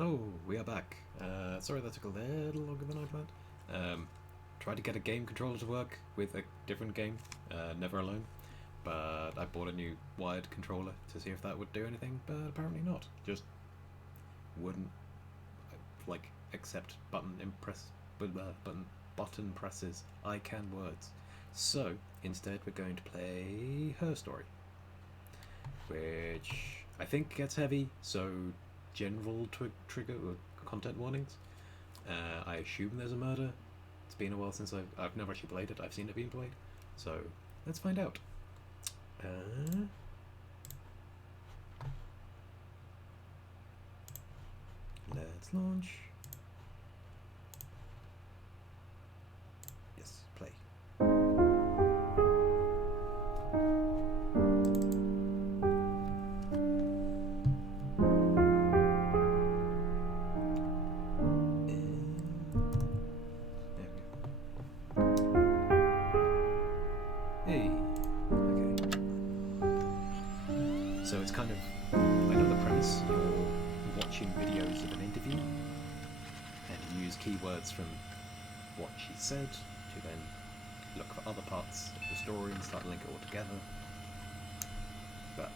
Hello, we are back. Sorry that took a little longer than I planned. Tried to get a game controller to work with a different game, Never Alone, but I bought a new wired controller to see if that would do anything, but apparently not. Just wouldn't, accept button presses. I can words. So, instead we're going to play Her Story, which I think gets heavy, so general trigger content warnings. I assume there's a murder. It's been a while since I've never actually played it. I've seen it being played, so let's find out. Let's launch. Yes, play. So it's kind of, I know the premise, you're watching videos of an interview and you use keywords from what she said to then look for other parts of the story and start to link it all together. But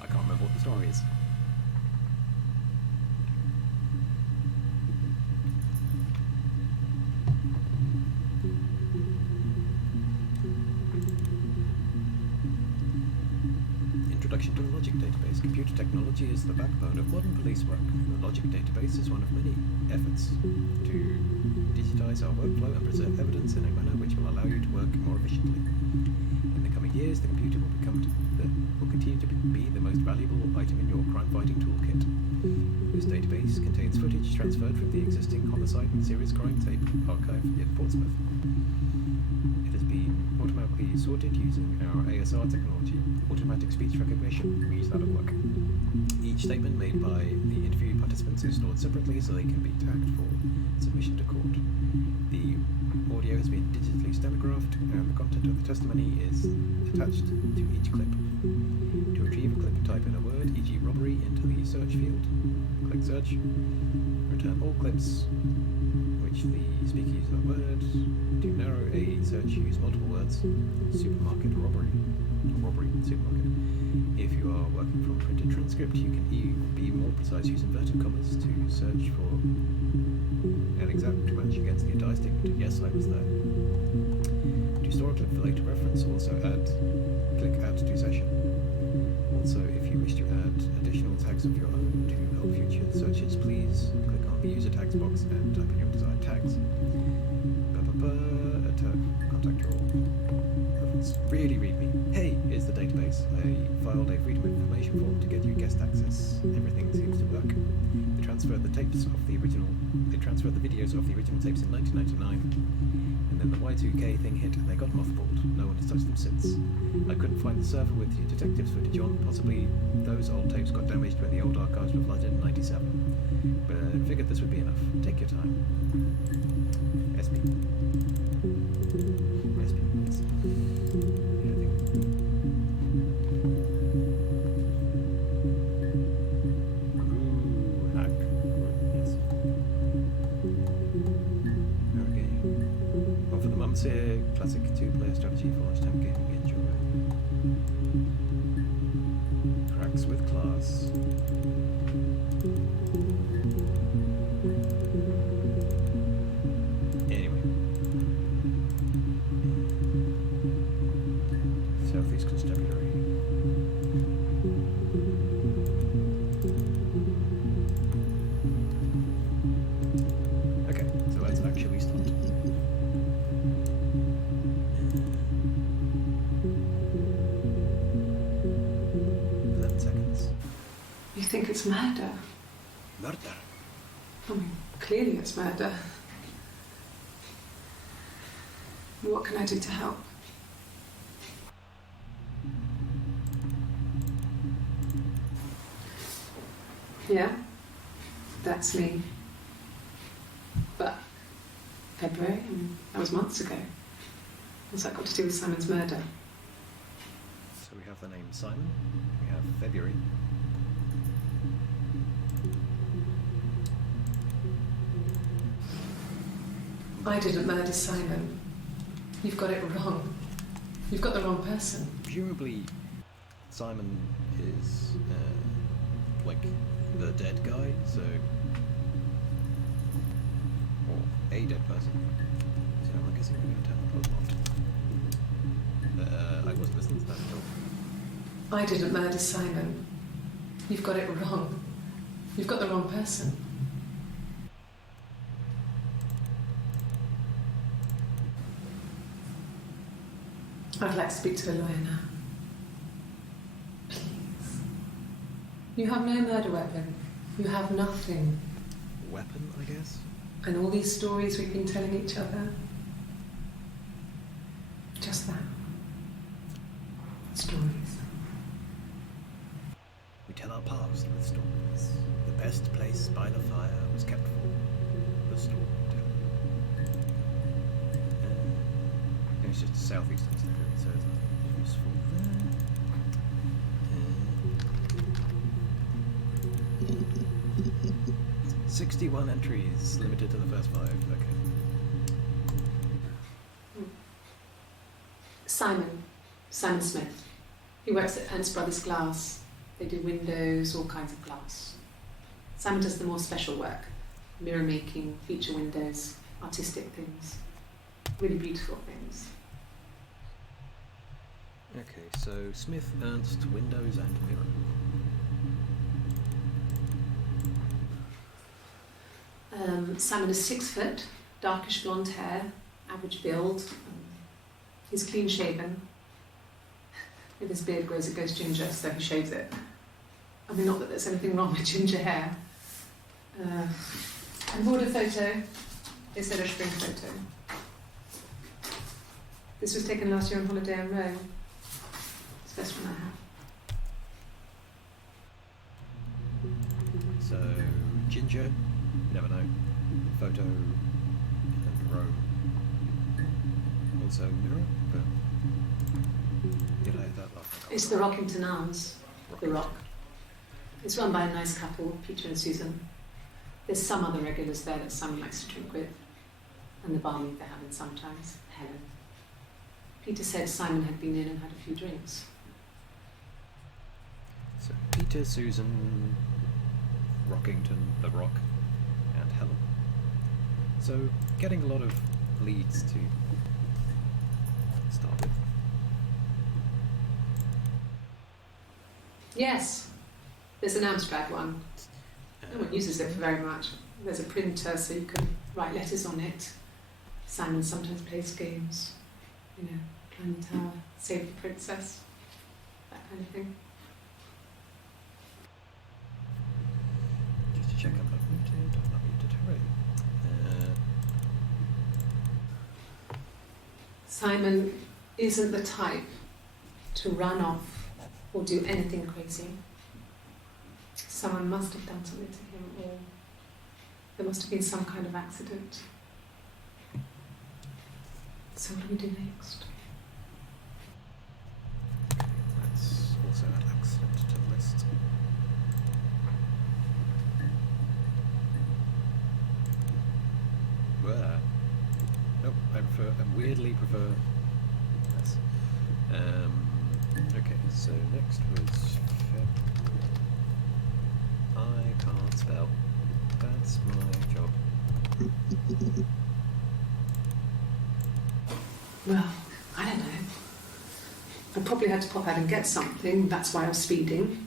I can't remember what the story is. Introduction to the Logic Database. Computer technology is the backbone of modern police work. The Logic Database is one of many efforts to digitize our workflow and preserve evidence in a manner which will allow you to work more efficiently. In the coming years, the computer will continue to be the most valuable item in your crime-fighting toolkit. This database contains footage transferred from the existing homicide and serious crime tape archive in Portsmouth. It has been automatically sorted using our ASR technology, automatic speech recognition. We use that at work. Each statement made by the interview participants is stored separately so they can be tagged for submission to court. The audio has been digitally stenographed and the content of the testimony is attached to each clip. To retrieve a clip, type in a word, e.g. robbery, into the search field. Click search. Return all clips which the speaker uses that word. To narrow a search, use multiple words. Supermarket, robbery, supermarket. If you are working from a printed transcript, you can be more precise, use inverted commas to search for an exact match against the entire statement. Yes, I was there. To store a clip for later reference, also click add to session. Also, if you wish to add additional tags of your own to help future searches, please click on the user tags box and type in your desired tags. Contact your reference. Really read me. Hey, here's the database. I filed a Freedom of Information form to get you guest access. Everything seems to work. They transferred the videos of the original tapes in 1999, and then the Y2K thing hit and they got mothballed. No one has touched them since. I couldn't find the server with the detectives footage on. Possibly those old tapes got damaged when the old archives were flooded in '97. But I figured this would be enough. Take your time. SP. SP. Yes. Here, classic two-player strategy for lunchtime gaming. Enjoy. Cracks with class. Anyway. Southeast Constabulary. Okay, so let's actually start. 11 seconds. You think it's murder? Murder? I mean, clearly it's murder. What can I do to help? Yeah, that's me. But February, that was months ago. What's that got to do with Simon's murder? So we have the name Simon, we have February, I didn't murder Simon. You've got it wrong. You've got the wrong person. Presumably, Simon is like the dead guy, so, or a dead person. So I'm guessing we're going to tell a plot. I wasn't listening to that at all. I didn't murder Simon. You've got it wrong. You've got the wrong person. I'd like to speak to a lawyer now. Please. You have no murder weapon. You have nothing. Weapon, I guess? And all these stories we've been telling each other. Just that. Stories. We tell our past with stories. The best place by the fire was kept for the storyteller. It's just a southeastern secret, so it's not useful there. 61 entries, limited to the first 5. Okay. Simon Smith. He works at Ernst Brothers Glass. They do windows, all kinds of glass. Simon does the more special work, mirror making, feature windows, artistic things, really beautiful things. Okay, so Smith, Ernst, windows and mirror. Simon is 6 foot, darkish blonde hair, average build. He's clean shaven. If his beard grows, it goes ginger, so he shaves it. I mean, not that there's anything wrong with ginger hair. And border photo instead of spring photo. This was taken last year on holiday in Rome. It's the best one I have. So, ginger, you never know. Photo, and Rome. Also mirror, but did I have that last one? It's the Rockington Arms, the Rock. It's run by a nice couple, Peter and Susan. There's some other regulars there that Simon likes to drink with, and the barmaid they're having sometimes, Helen. Peter said Simon had been in and had a few drinks. So Peter, Susan, Rockington, The Rock, and Helen. So getting a lot of leads to start with. Yes, there's an Amstrad one. No one uses it for very much. There's a printer so you can write letters on it. Simon sometimes plays games, climb the tower, save the princess, that kind of thing. Just to check I'm not muted, hooray. Simon isn't the type to run off or do anything crazy. Someone must have done something to him, or there must have been some kind of accident. So what do we do next? Let's also add accident to the list. Nope, I weirdly prefer this. Okay, so next was I can't spell. That's my job. Well, I don't know. I probably had to pop out and get something, that's why I was speeding.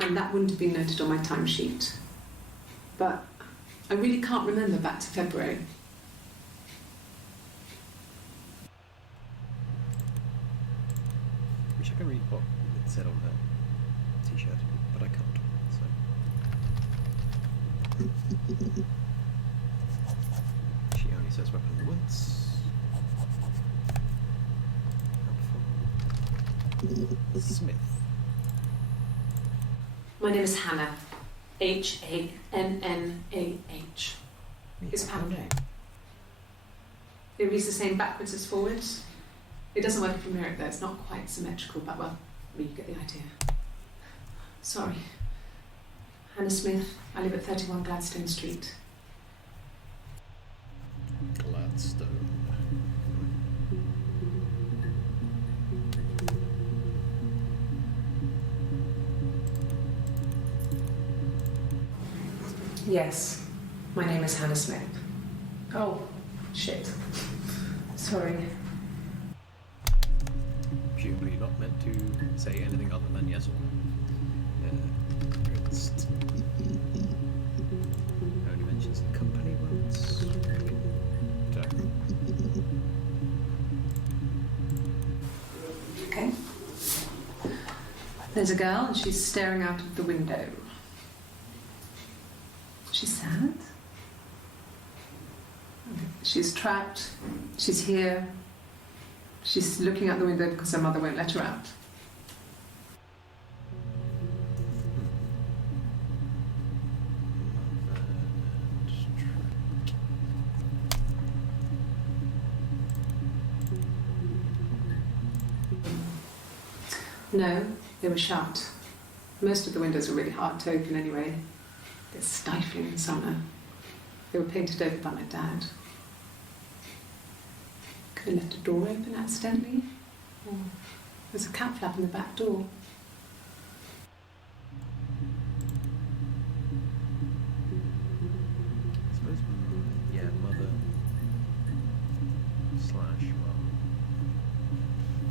And that wouldn't have been noted on my timesheet. But I really can't remember back to February. Wish I could read what it said on her t-shirt, but I can't. So she only says weapon once. Helpful. Smith. My name is Hannah. Hannah. It's Pamela. It reads the same backwards as forwards. It doesn't work if you mirror it though, it's not quite symmetrical, but well, you get the idea. Sorry. Hannah Smith, I live at 31 Gladstone Street. stone. Yes, my name is Hannah Smith. Oh, shit. Sorry. Presumably not meant to say anything other than yes or no. It's only mentions the company once. Okay. There's a girl and she's staring out of the window. She's sad. She's trapped. She's here. She's looking out the window because her mother won't let her out. No, they were shut. Most of the windows were really hard to open anyway. They're stifling in summer. They were painted over by my dad. Could have left a door open accidentally. Or there's a cat flap in the back door. I suppose, yeah, mother slash mum,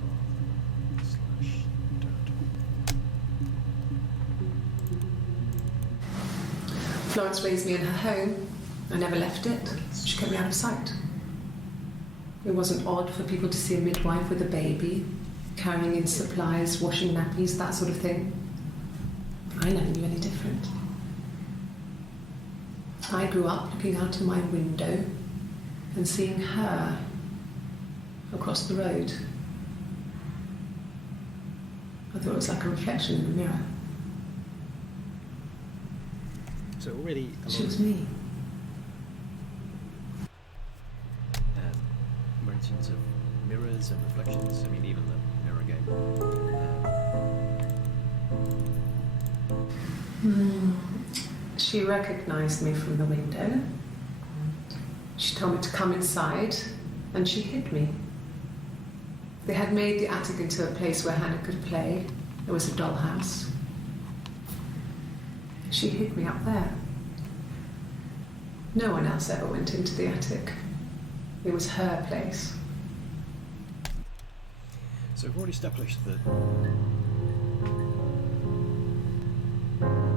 father slash dad. Florence raised me in her home. I never left it. She kept me out of sight. It wasn't odd for people to see a midwife with a baby, carrying in supplies, washing nappies, that sort of thing. I never knew any different. I grew up looking out of my window and seeing her across the road. I thought it was like a reflection in the mirror. So already She was me. mentions of mirrors and reflections. I mean, even the mirror game. She recognised me from the window. She told me to come inside, and she hid me. They had made the attic into a place where Hannah could play. There was a dollhouse. She hid me up there. No one else ever went into the attic. It was her place. So we've already established that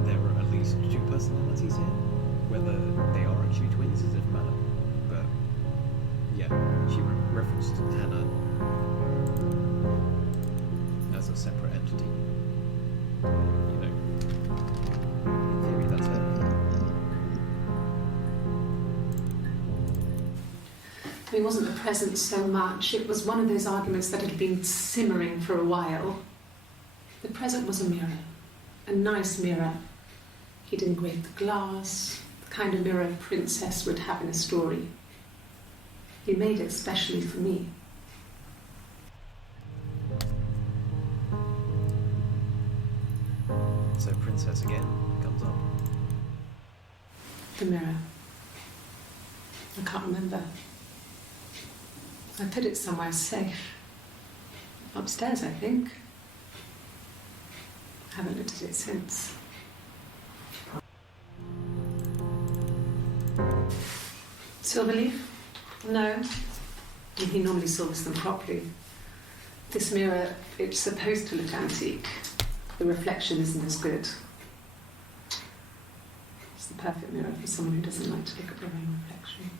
there are at least two personalities here. Whether they are actually twins is a different matter. But yeah, she referenced Hannah as a separate entity. You know, in theory that's her. It wasn't the present so much. It was one of those arguments that had been simmering for a while. The present was a mirror, a nice mirror. He'd engraved the glass, the kind of mirror a princess would have in a story. He made it specially for me. So princess again comes up. The mirror. I can't remember. I put it somewhere safe. Upstairs, I think. I haven't looked at it since. Silverleaf? No. He normally silvers them properly. This mirror, it's supposed to look antique. The reflection isn't as good. It's the perfect mirror for someone who doesn't like to look at their own reflection.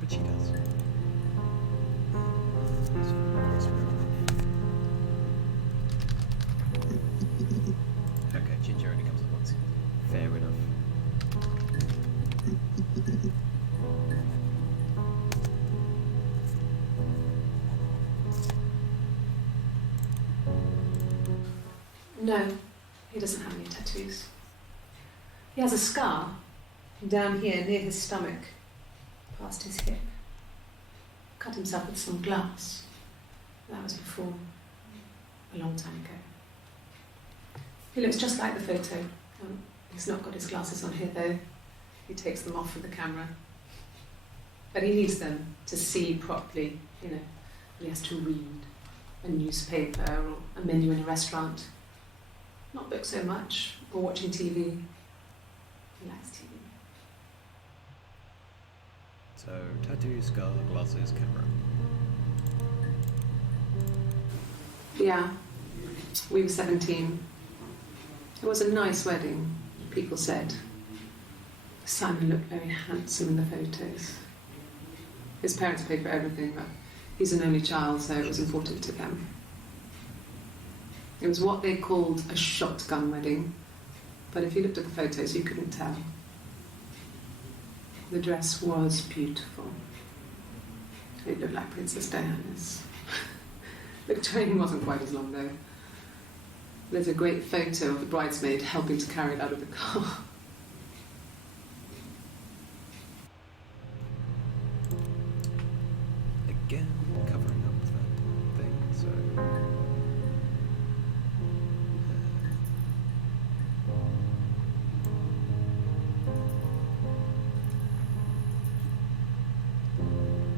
But she does. Okay, Ginger only comes up once. Fair enough. No, he doesn't have any tattoos. He has a scar down here near his stomach, past his hip. Cut himself with some glass. That was before, a long time ago. He looks just like the photo. He's not got his glasses on here though. He takes them off with the camera. But he needs them to see properly, you know. He has to read a newspaper or a menu in a restaurant. Not book so much, or watching TV. He likes TV. So, tattoo, scar, glasses, camera. Yeah, we were 17. It was a nice wedding, people said. Simon looked very handsome in the photos. His parents paid for everything, but he's an only child, so it was important to them. It was what they called a shotgun wedding, but if you looked at the photos, you couldn't tell. The dress was beautiful. It looked like Princess Diana's. The train wasn't quite as long, though. There's a great photo of the bridesmaid helping to carry it out of the car. Again, covering up that thing, so...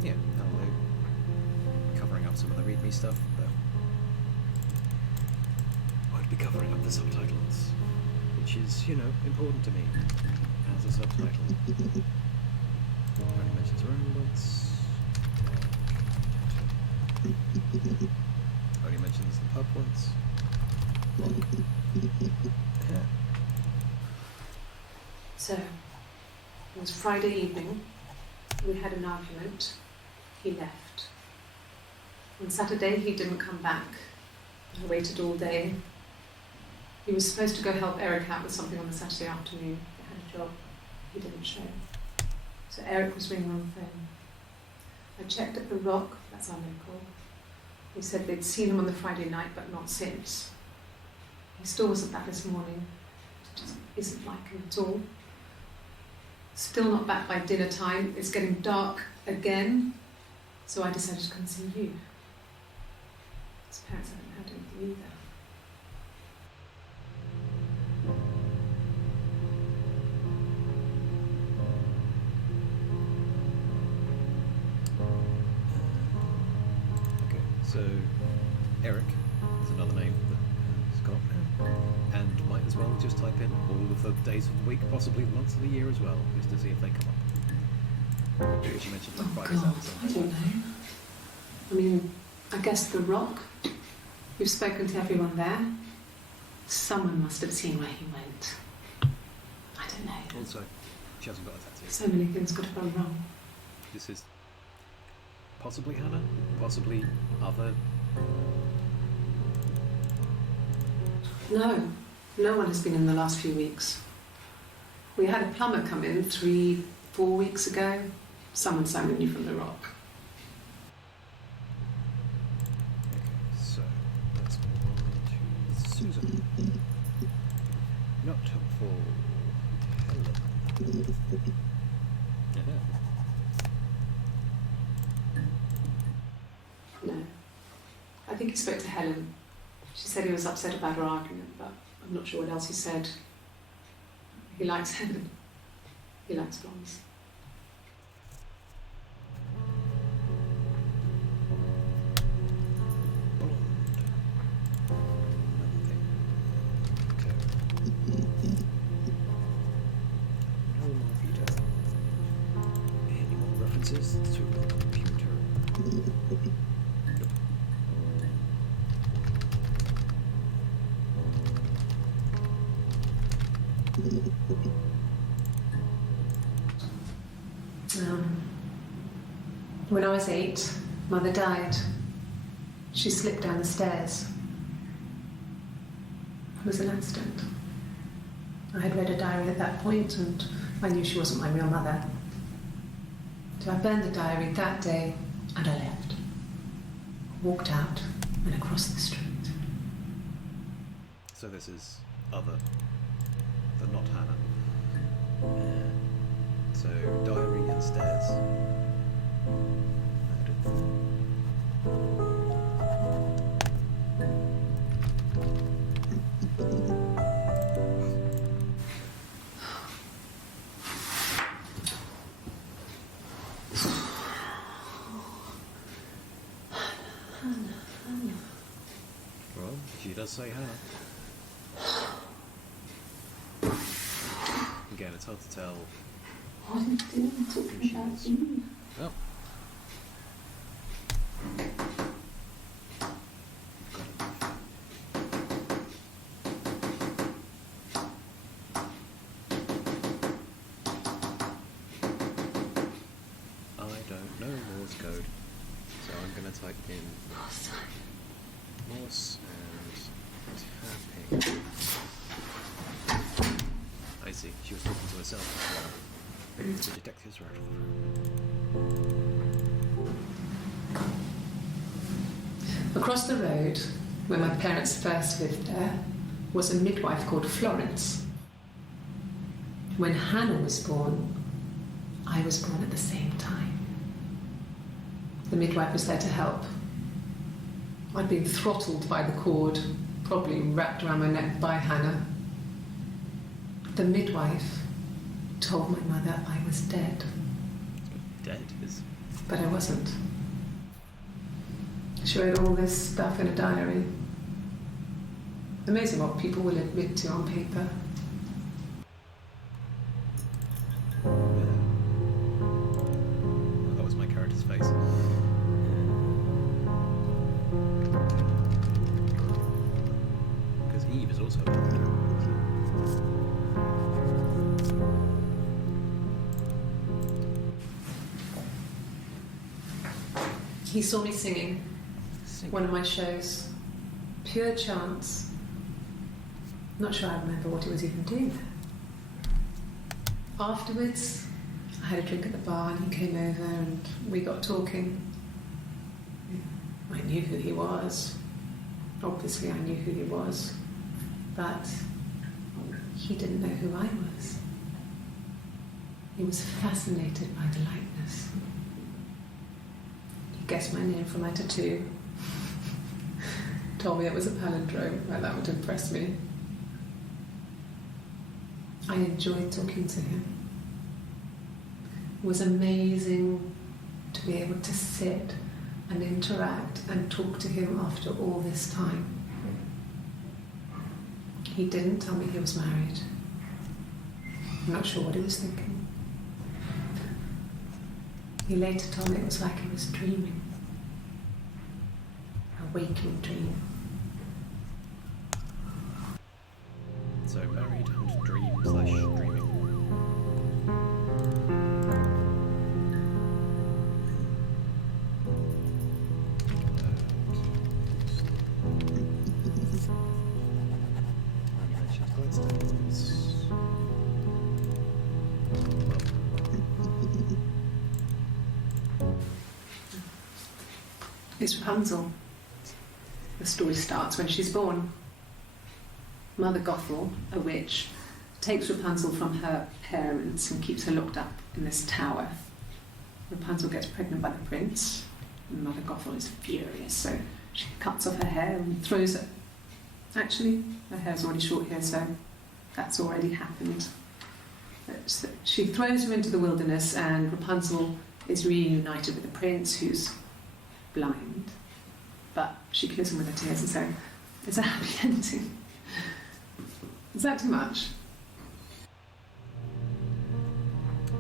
yeah, I'll covering up some of the readme stuff, but won't be covering up the subtitles, which is, you know, important to me as a subtitle. Only mentions romance. Only mentions the pub once. Yeah. So, it was Friday evening. We had an argument. He left. On Saturday, he didn't come back. I waited all day. He was supposed to go help Eric out with something on the Saturday afternoon. He had a job. He didn't show. So Eric was ringing on the phone. I checked at the Rock, that's our local. He said they'd seen him on the Friday night, but not since. He still wasn't back this morning. It just isn't like him at all. Still not back by dinner time. It's getting dark again. So I decided to come and see you. His parents haven't heard anything either. So, Eric is another name that he's got now. And might as well just type in all of the days of the week, possibly the months of the year as well, just to see if they come up. She mentioned like Friday, God, Saturday, I don't know. I mean, I guess the Rock. You've spoken to everyone there. Someone must have seen where he went. I don't know. Also, she hasn't got a tattoo. So many things could have gone wrong. This is possibly Hannah, possibly other... No, no one has been in the last few weeks. We had a plumber come in 3-4 weeks ago. Someone knew from the Rock. Okay, so let's move on to Susan. Not for Helen. Yeah. No. I think he spoke to Helen. She said he was upset about her argument, but I'm not sure what else he said. He likes Helen. He likes blondes. No more Peter. Any more references to the computer? Nope. When I was 8, Mother died. She slipped down the stairs. It was an accident. I had read a diary at that point and I knew she wasn't my real mother. So I burned the diary that day and I left. Walked out and across the street. So this is other than not Hannah. So diary and stairs. does say Hannah. Again, it's hard to tell. What are you doing talking about Eve? Oh. I don't know Morse code, so I'm going to type in Morse and tapping. I see, she was talking to herself as well. The detective's right. Across the road, where my parents first lived there, was a midwife called Florence. When Hannah was born, I was born at the same time. The midwife was there to help. I'd been throttled by the cord, probably wrapped around my neck by Hannah. The midwife told my mother I was dead. Dead is... But I wasn't. She wrote all this stuff in a diary. Amazing what people will admit to on paper. That was my character's face. Because Eve is also a character. He saw me singing one of my shows. Pure chance. Not sure I remember what he was even doing there. Afterwards, I had a drink at the bar and he came over and we got talking. I knew who he was. Obviously I knew who he was. But he didn't know who I was. He was fascinated by the likeness. He guessed my name from my tattoo. Told me it was a palindrome, like that would impress me. I enjoyed talking to him. It was amazing to be able to sit and interact and talk to him after all this time. He didn't tell me he was married. I'm not sure what he was thinking. He later told me it was like he was dreaming. A waking dream. So married and dream/dreaming. It's Rapunzel. The story starts when she's born. Mother Gothel, a witch, takes Rapunzel from her parents and keeps her locked up in this tower. Rapunzel gets pregnant by the prince, and Mother Gothel is furious, so she cuts off her hair and throws it. Actually, her hair's already short here, so that's already happened. But she throws her into the wilderness, and Rapunzel is reunited with the prince, who's blind, but she kills him with her tears, and so it's a happy ending. Is that too much?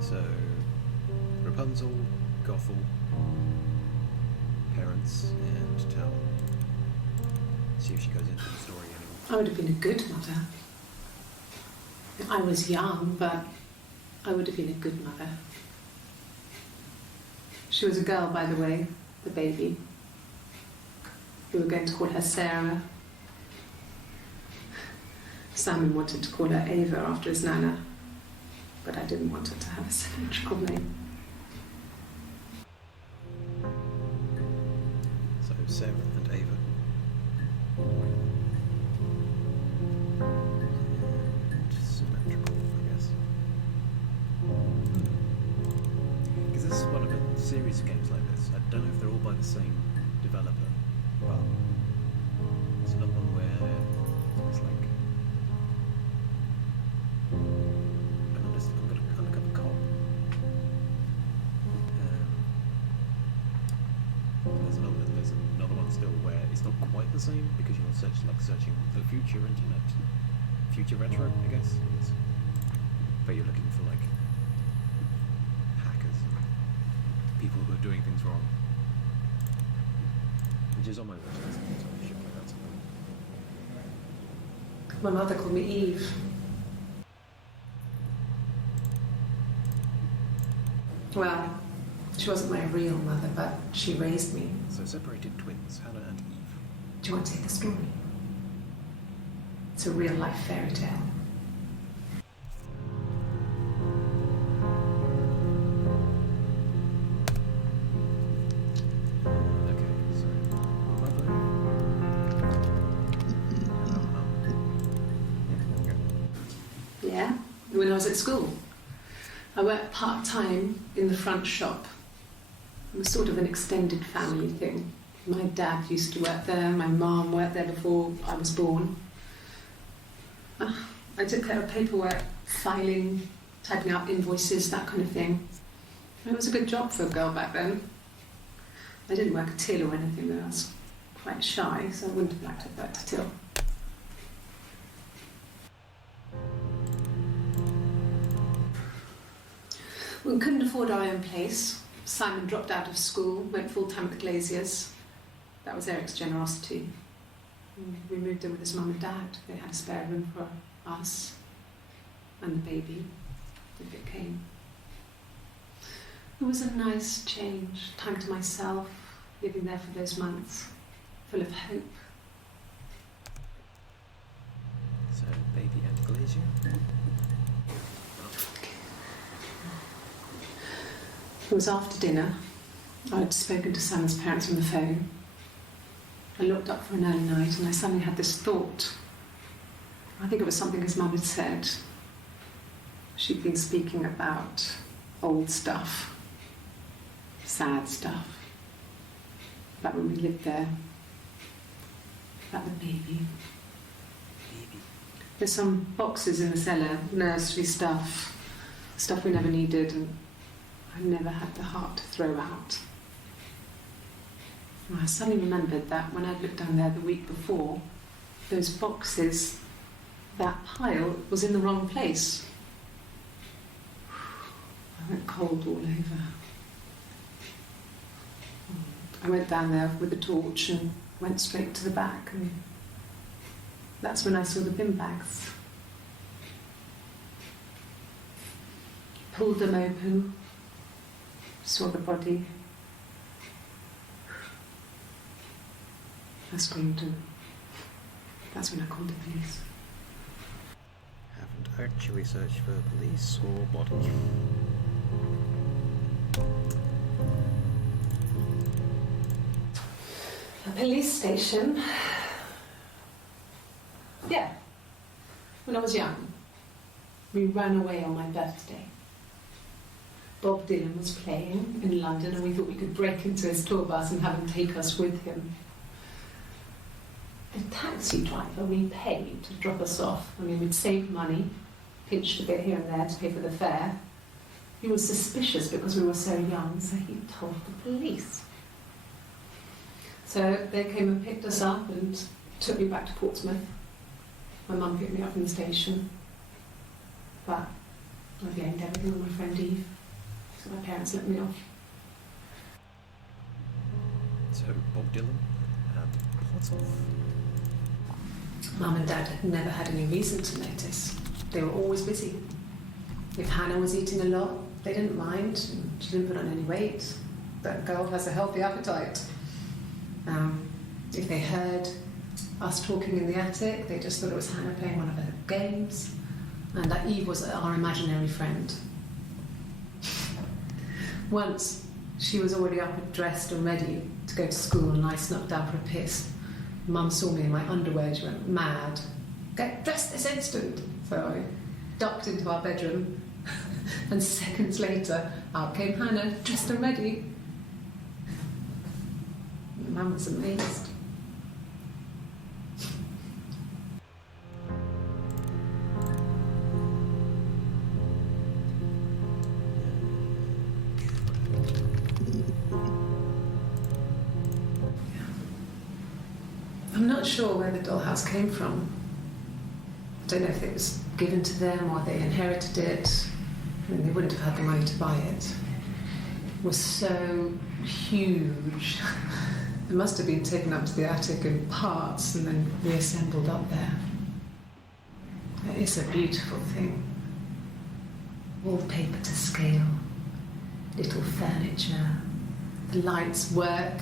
So, Rapunzel, Gothel, parents, and tower. See if she goes into the story anymore. I would have been a good mother. I was young, but I would have been a good mother. She was a girl, by the way, the baby. We were going to call her Sarah. Simon wanted to call her Ava after his nana, but I didn't want her to have a symmetrical name. So Sarah and Ava. And symmetrical, I guess. Because this is one of a series of games like this. I don't know if they're all by the same developer, but it's another one where it's like I'm going to undercover cop. There's another one still where it's It's not quite the same because you're searching the future internet, future retro, I guess. But you're looking for like hackers, people who are doing things wrong, which is on my wish list. So I should play that sometime. My mother called me Eve. Well, she wasn't my real mother, but she raised me. So separated twins, Hannah and Eve. Do you want to hear the story? It's a real-life fairy tale. Okay, so mother. Hello, mum. Yeah, there we go. Yeah, when I was at school. I worked part-time in the front shop. It was sort of an extended family thing. My dad used to work there, my mum worked there before I was born. I took care of paperwork, filing, typing out invoices, that kind of thing. It was a good job for a girl back then. I didn't work a till or anything, though. I was quite shy, so I wouldn't have liked to have worked a till. We couldn't afford our own place. Simon dropped out of school, went full-time at the Glaziers. That was Eric's generosity. We moved in with his mum and dad. They had a spare room for us and the baby, if it came. It was a nice change, time to myself, living there for those months, full of hope. So baby and Glazier. It was after dinner. I'd spoken to Simon's parents on the phone. I looked up for an early night and I suddenly had this thought. I think it was something his mum had said. She'd been speaking about old stuff, sad stuff, about when we lived there, about the baby. There's some boxes in the cellar, nursery stuff we never needed, and I never had the heart to throw out. And I suddenly remembered that when I'd looked down there the week before, those boxes, that pile was in the wrong place. I went cold all over. I went down there with a torch and went straight to the back, and that's when I saw the bin bags. Pulled them open, saw the body. I screamed, and that's when I called the police. Haven't actually searched for police or body. A police station? Yeah. When I was young, we ran away on my birthday. Bob Dylan was playing in London and we thought we could break into his tour bus and have him take us with him. The taxi driver we paid to drop us off, I mean, we'd saved money, pinched a bit here and there to pay for the fare. He was suspicious because we were so young, so he told the police. So they came and picked us up and took me back to Portsmouth. My mum picked me up from the station. But I blamed everything on my friend Eve, so my parents let me off. So Bob Dylan and Portsmouth. Mum and Dad had never had any reason to notice. They were always busy. If Hannah was eating a lot, they didn't mind. She didn't put on any weight. That girl has a healthy appetite. If they heard us talking in the attic, they just thought it was Hannah playing one of her games, and that Eve was our imaginary friend. Once, she was already up and dressed and ready to go to school, and I snuck down for a piss. Mum saw me in my underwear, she went mad. Get dressed this instant! So I ducked into our bedroom, and seconds later, out came Hannah, dressed and ready. Mum was amazed. not sure where the dollhouse came from. I don't know if it was given to them or they inherited it. I mean, they wouldn't have had the money to buy it. It was so huge. It must have been taken up to the attic in parts and then reassembled up there. It's a beautiful thing. Wallpaper to scale, little furniture, the lights work,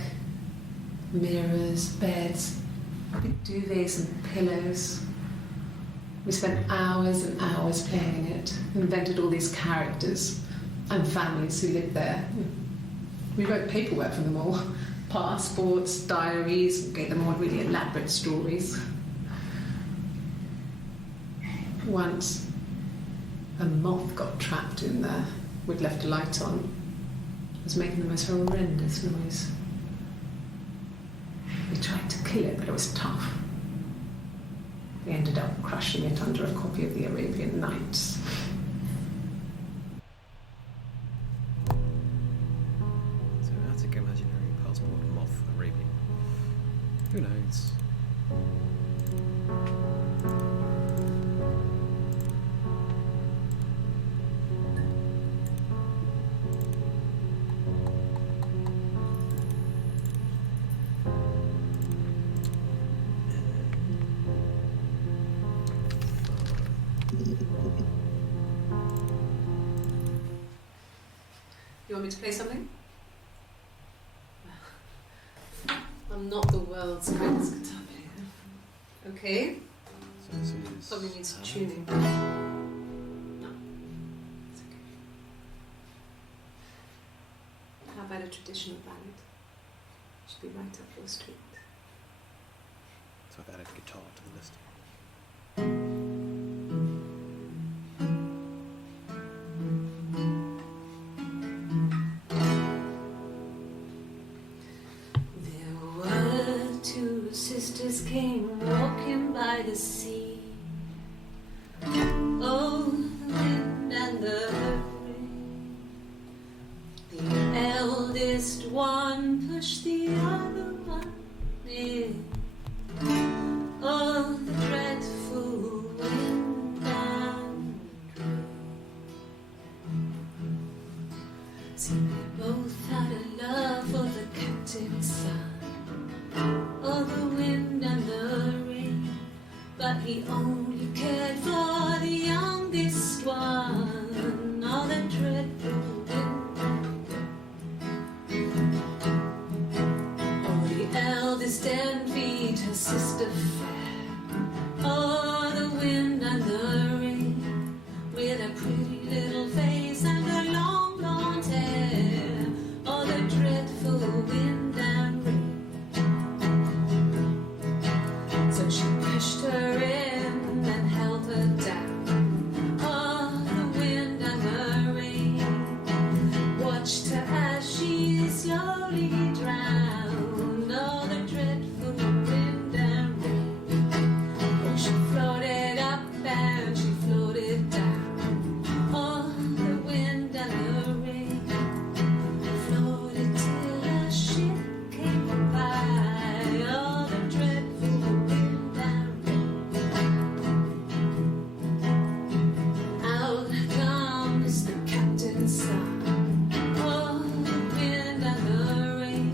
mirrors, beds, big duvets and pillows. We spent hours and hours playing in it, invented all these characters and families who lived there. We wrote paperwork for them all, passports, diaries, gave them all really elaborate stories. Once, a moth got trapped in there. We'd left a light on. It was making the most horrendous noise. We tried to kill it, but it was tough. We ended up crushing it under a copy of the Arabian Nights. So attic imaginary passport moth Arabian. Who knows? You want me to play something? I'm not the world's greatest guitar player. Okay? So this is Something needs tuning. No. It's okay. How about a traditional ballad? Should be right up your street. So I've added guitar to the list. Sisters came walking by the sea. Oh, the wind and the rain. The eldest one pushed the other one in. Oh, the dreadful wind and rain. See, they both had a love for the captain's son. Oh, the wind and the rain, but he only cared for the youngest one. Oh, the dreadful wind. Oh, the eldest envied her sister fair. Oh, the wind and the rain, with a pretty little face and her long blonde hair. Oh, the dreadful wind and rain. She pushed her in and held her down. Oh, the wind and the rain watched her as she slowly drowned. Oh, the dreadful wind and rain. Oh, she floated up and she floated down. Oh, the wind and the rain floated till a ship came by. Oh, the dreadful wind. Out comes the captain's son. Oh, the wind and the rain.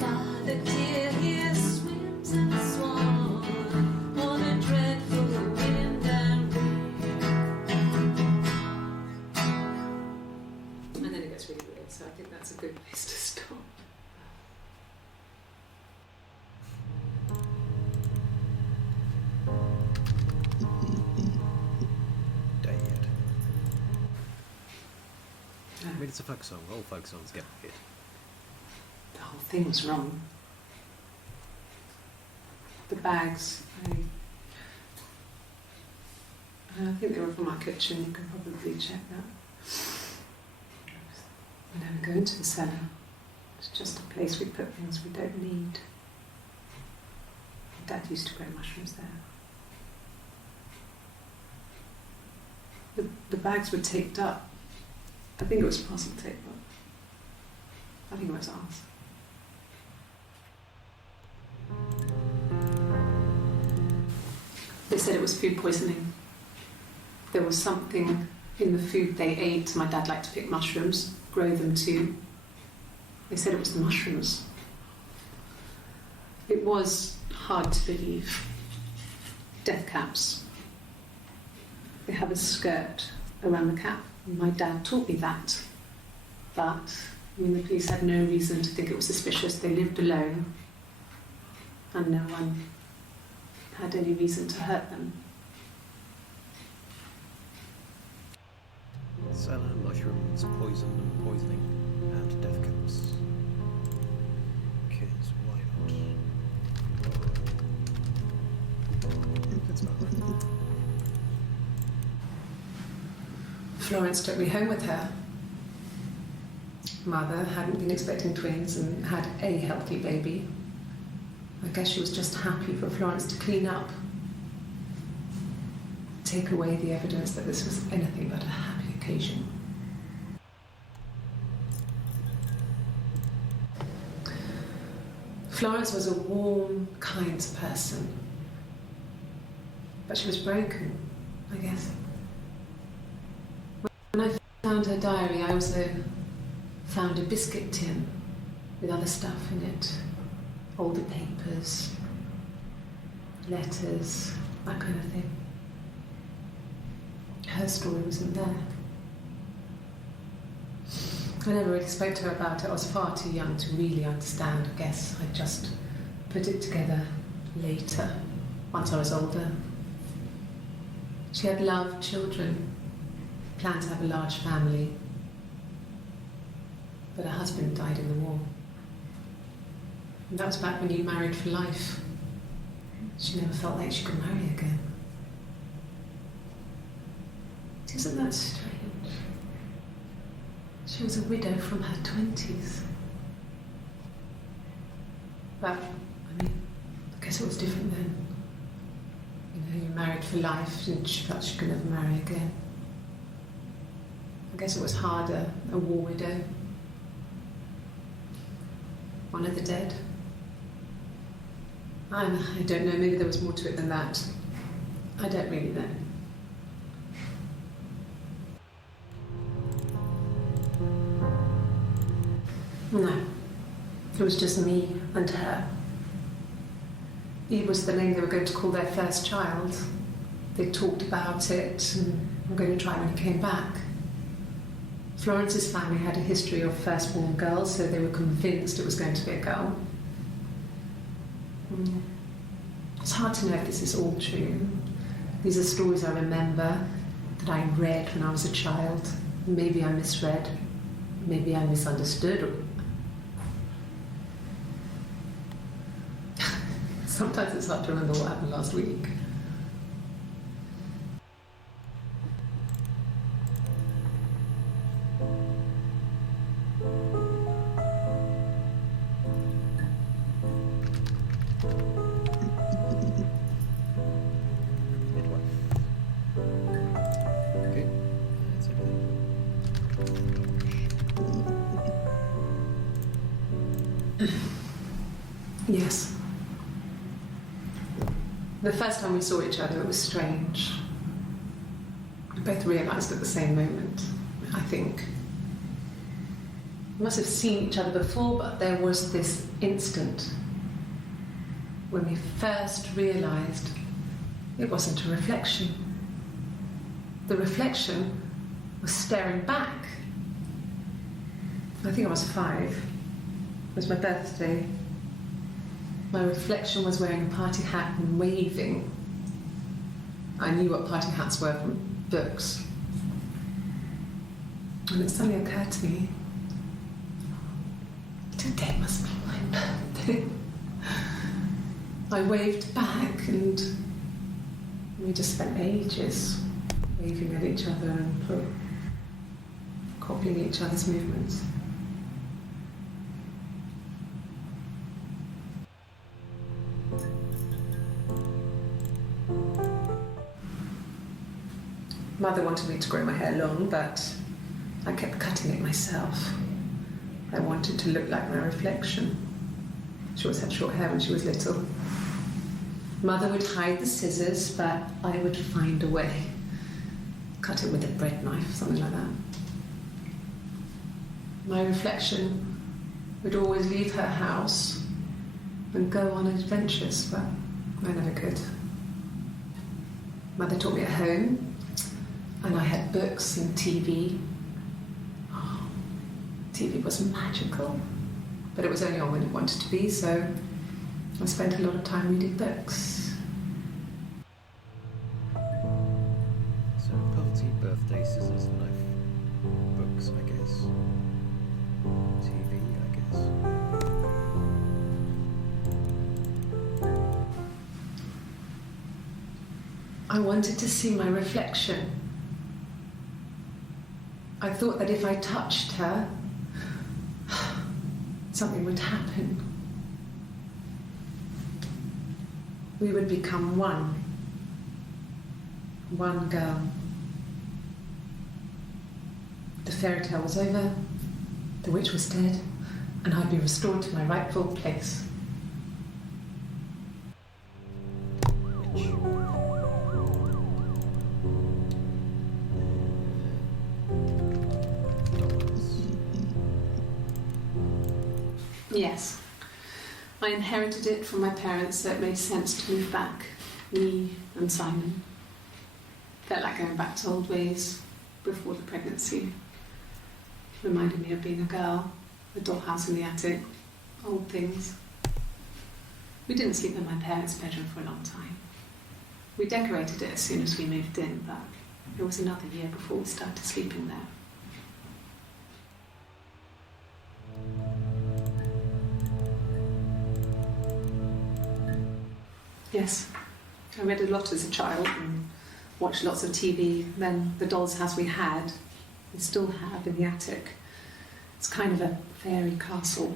Father dear, here swims and swan. Oh, the dreadful wind and rain. And then it gets really weird, so I think that's a good place to stop. I mean, it's a folk song. All folk songs get weird. The whole thing was wrong. The bags, I think they were from our kitchen. You can probably check that. We never go into the cellar. It's just a place we put things we don't need. Dad used to grow mushrooms there. The bags were taped up. I think it was parcel tape, but I think it was ours. said it was food poisoning. There was something in the food they ate. My dad liked to pick mushrooms, grow them too. They said it was the mushrooms. It was hard to believe. Death caps. They have a skirt around the cap. My dad taught me that. But, the police had no reason to think it was suspicious. They lived alone, and no one had any reason to hurt them. Saline, mushrooms, poison and poisoning, and death caps. Kids, why not? That's about right. Florence took me home with her. Mother hadn't been expecting twins and had a healthy baby. I guess she was just happy for Florence to clean up, take away the evidence that this was anything but a happy occasion. Florence was a warm, kind person, but she was broken, I guess. When I found her diary, I also found a biscuit tin with other stuff in it. Older papers, letters, that kind of thing. Her story wasn't there. I never really spoke to her about it. I was far too young to really understand. I guess I just put it together later, once I was older. She had loved children, planned to have a large family, but her husband died in the war. And that was back when you married for life. She never felt like she could marry again. Isn't that strange? She was a widow from her 20s. But, I guess it was different then. You married for life and she felt she could never marry again. I guess it was harder, a war widow. One of the dead. I don't know, maybe there was more to it than that. I don't really know. No, it was just me and her. Eve was the name they were going to call their first child. They talked about it and were going to try when he came back. Florence's family had a history of firstborn girls, so they were convinced it was going to be a girl. It's hard to know if this is all true. These are stories I remember, that I read when I was a child. Maybe I misread, maybe I misunderstood. Sometimes it's hard to remember what happened last week. Yes. The first time we saw each other, it was strange. We both realised at the same moment, I think. We must have seen each other before, but there was this instant when we first realised it wasn't a reflection. The reflection was staring back. I think I was 5. It was my birthday. My reflection was wearing a party hat and waving. I knew what party hats were from books. And it suddenly occurred to me, today must be my birthday. I waved back and we just spent ages waving at each other and copying each other's movements. Mother wanted me to grow my hair long, but I kept cutting it myself. I wanted to look like my reflection. She always had short hair when she was little. Mother would hide the scissors, but I would find a way. Cut it with a bread knife, something like that. My reflection would always leave her house and go on adventures, but I never could. Mother taught me at home, and I had books and TV. Oh, TV was magical, but it was only on when it wanted to be, so I spent a lot of time reading books. So party, birthday, scissors, knife, books, I guess. TV, I guess. I wanted to see my reflection. I thought that if I touched her, something would happen. We would become one. One girl. The fairy tale was over, the witch was dead, and I'd be restored to my rightful place. Which? Yes. I inherited it from my parents, so it made sense to move back, me and Simon. Felt like going back to old ways before the pregnancy. Reminded me of being a girl, a dollhouse in the attic, old things. We didn't sleep in my parents' bedroom for a long time. We decorated it as soon as we moved in, but it was another year before we started sleeping there. Yes, I read a lot as a child and watched lots of TV. Then the doll's house we had, we still have in the attic. It's kind of a fairy castle.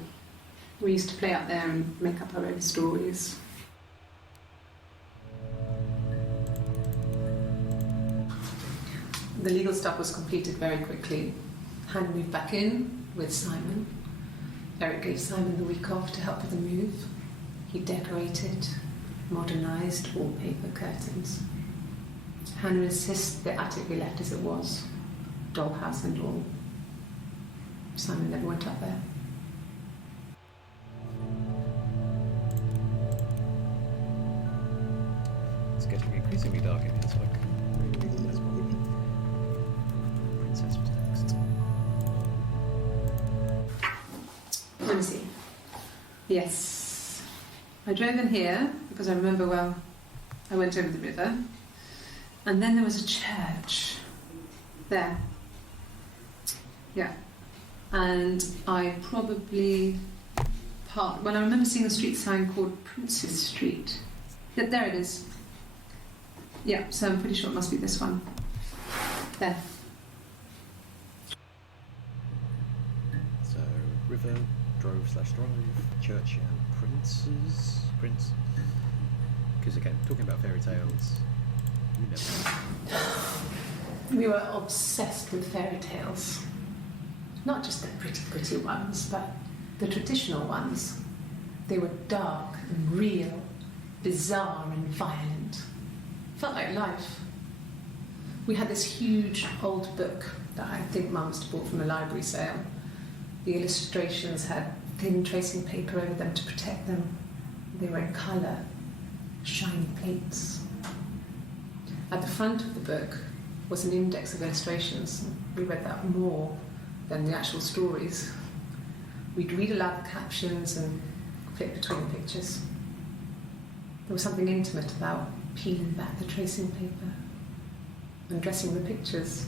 We used to play up there and make up our own stories. The legal stuff was completed very quickly. Hannah moved back in with Simon. Eric gave Simon the week off to help with the move. He decorated, modernised wallpaper, curtains. Hannah insists the attic we left as it was, dollhouse and all. Simon never went up there. It's getting increasingly dark in here, so I can really realise what Princess was next. Let me see. Yes. I drove in here because I remember well I went over the river, and then there was a church there. Yeah. And I probably parked. Well, I remember seeing a street sign called Princess Street. Yeah, there it is. Yeah, so I'm pretty sure it must be this one. There. So, river, drove/drive, church and prince. Because again, talking about fairy tales, you never know. We were obsessed with fairy tales. Not just the pretty ones, but the traditional ones. They were dark and real, bizarre and violent. Felt like life. We had this huge old book that I think Mum must have bought from a library sale. The illustrations had thin tracing paper over them to protect them. They were in colour, shiny plates. At the front of the book was an index of illustrations. We read that more than the actual stories. We'd read aloud the captions and flip between the pictures. There was something intimate about peeling back the tracing paper and dressing the pictures.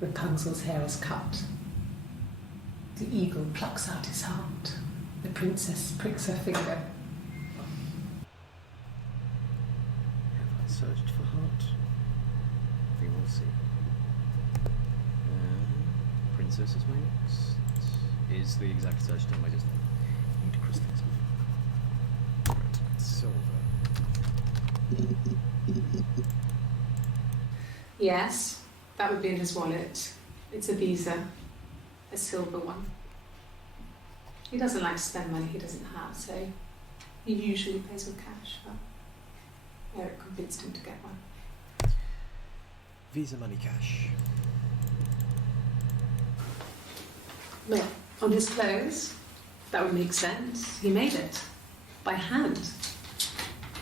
Rapunzel's hair is cut. The eagle plucks out his heart. The princess pricks her finger. Have I searched for heart? We will see. Princess is my next. Is the exact search term. I just need crystals. Right, silver. Yes, that would be in his wallet. It's a Visa, a silver one. He doesn't like to spend money he doesn't have, so He usually pays with cash, but Eric convinced him to get one. Visa money cash. Well, on his clothes, that would make sense. He made it by hand.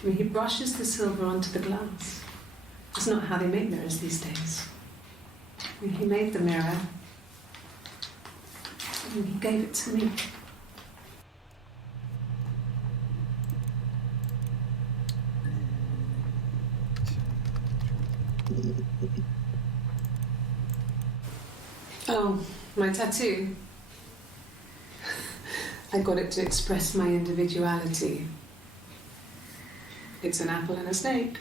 I mean, he brushes the silver onto the glass. It's not how they make mirrors these days. I mean, he made the mirror and he gave it to me. Oh, my tattoo. I got it to express my individuality. It's an apple and a snake.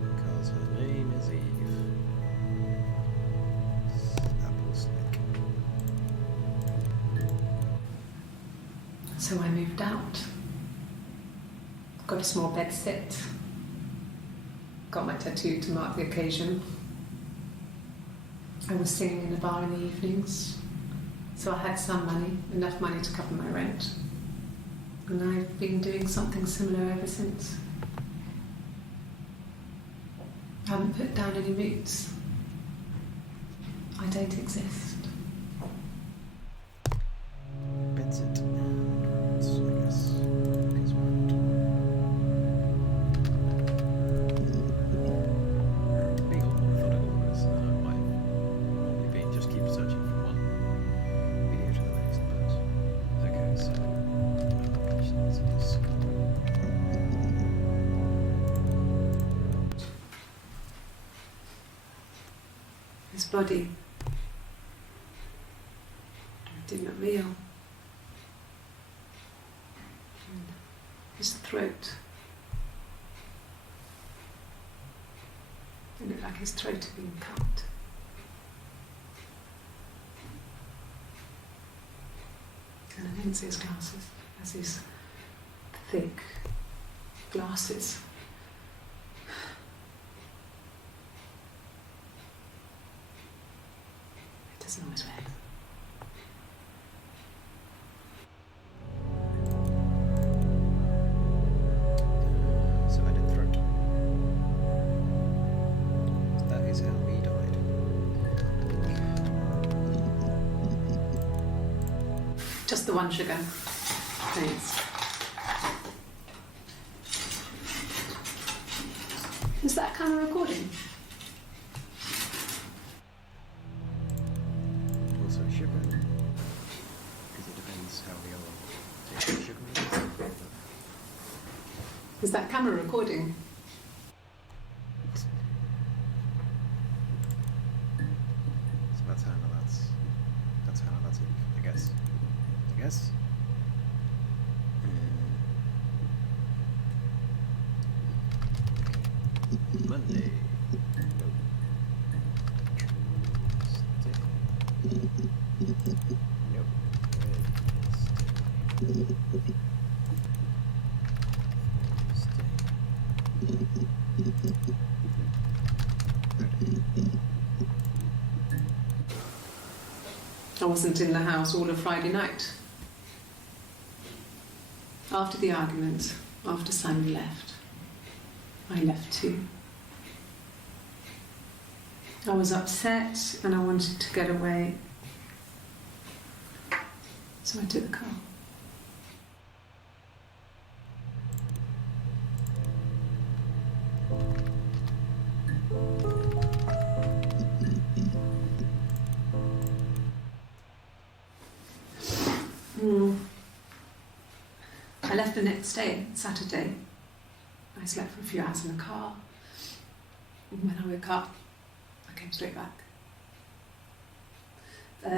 Because her name is Eve. Apple snake. So I moved out. Got a small bed sit. Got my tattoo to mark the occasion. I was singing in a bar in the evenings, so I had some money, enough money to cover my rent. And I've been doing something similar ever since. I haven't put down any roots. I don't exist. Beds it and roots, I guess. Because being a lot more methodical is might normally be just keep searching from one video to the next, but okay, so applications in school. His body didn't real. And his throat. It looked like his throat had been cut. And I didn't see his glasses. As these thick glasses. It doesn't always work. So I did throat. That is how he died. Just the one sugar, please. Is that camera recording? Also sugar. Because it depends how we all take the sugar. Is that camera recording? So that's Hannah, that's Hannah, that's Eve, I guess. I guess? Monday. Nope. Tuesday. Nope. Wednesday. I wasn't in the house all of Friday night. After the argument, after Simon left, I left too. I was upset and I wanted to get away. So I took the car. I left the next day, Saturday. I slept for a few hours in the car. And when I woke up, I came straight back.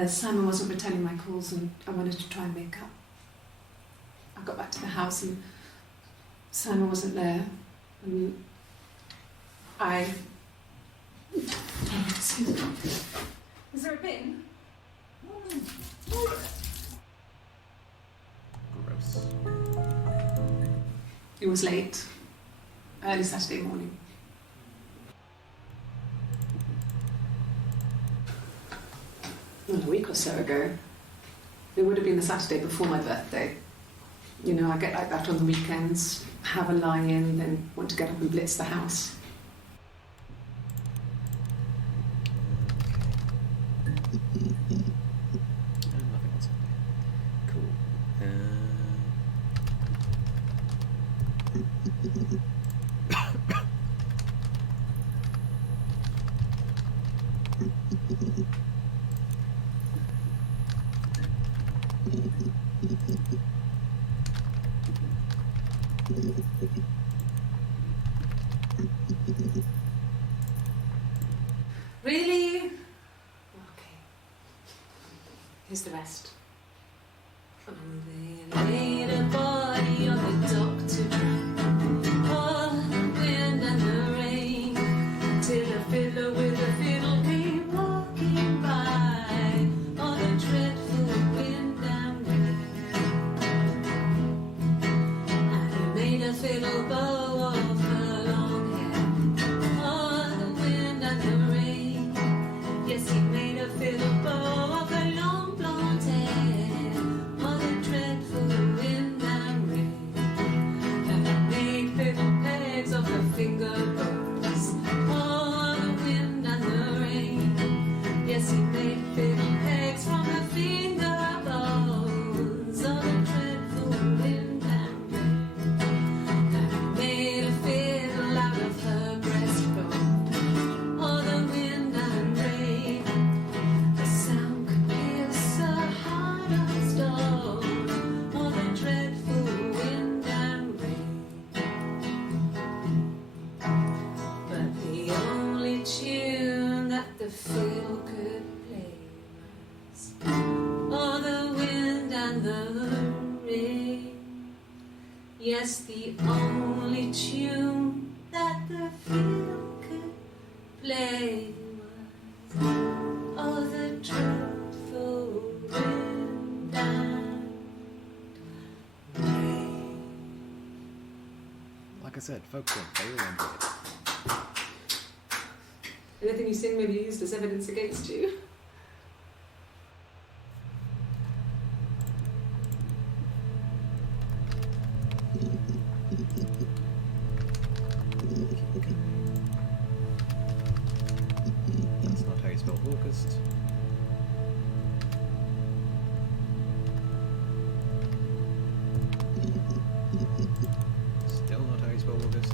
Simon wasn't returning my calls and I wanted to try and make up. I got back to the house and Simon wasn't there. And I... Excuse me. Is there a bin? Gross. It was late, early Saturday morning. Well, a week or so ago, It would have been the Saturday before my birthday. You know, I get like that on the weekends, have a lie-in, then want to get up and blitz the house. Nothing else. Cool. Really? Okay. Here's the rest. They laid a body on the dock to drown all the wind and the rain, till a fiddler with a fiddle came walking by on a dreadful wind and rain. And he made a fiddle bow of her long hair on the wind and the rain. Yes, he made a fiddle bow of her long blonde hair on the dreadful wind and rain. And he made fiddle pegs of her finger bows on the wind and the rain. Yes, he made fiddle pegs from her finger bows on the dreadful wind and rain. And he made a fiddle out of her breastbone on the wind and rain. The sound could pierce a heart of stone on the dreadful wind and rain. But the only tune that the fiddle could play was on the wind and the rain. Yes, the only tune that the fiddle could play was oh, the dreadful wind and rain. Like I said, folks don't play remember it. Anything you sing may be used as evidence against you. That's not how you spell August. Still not how you spell August.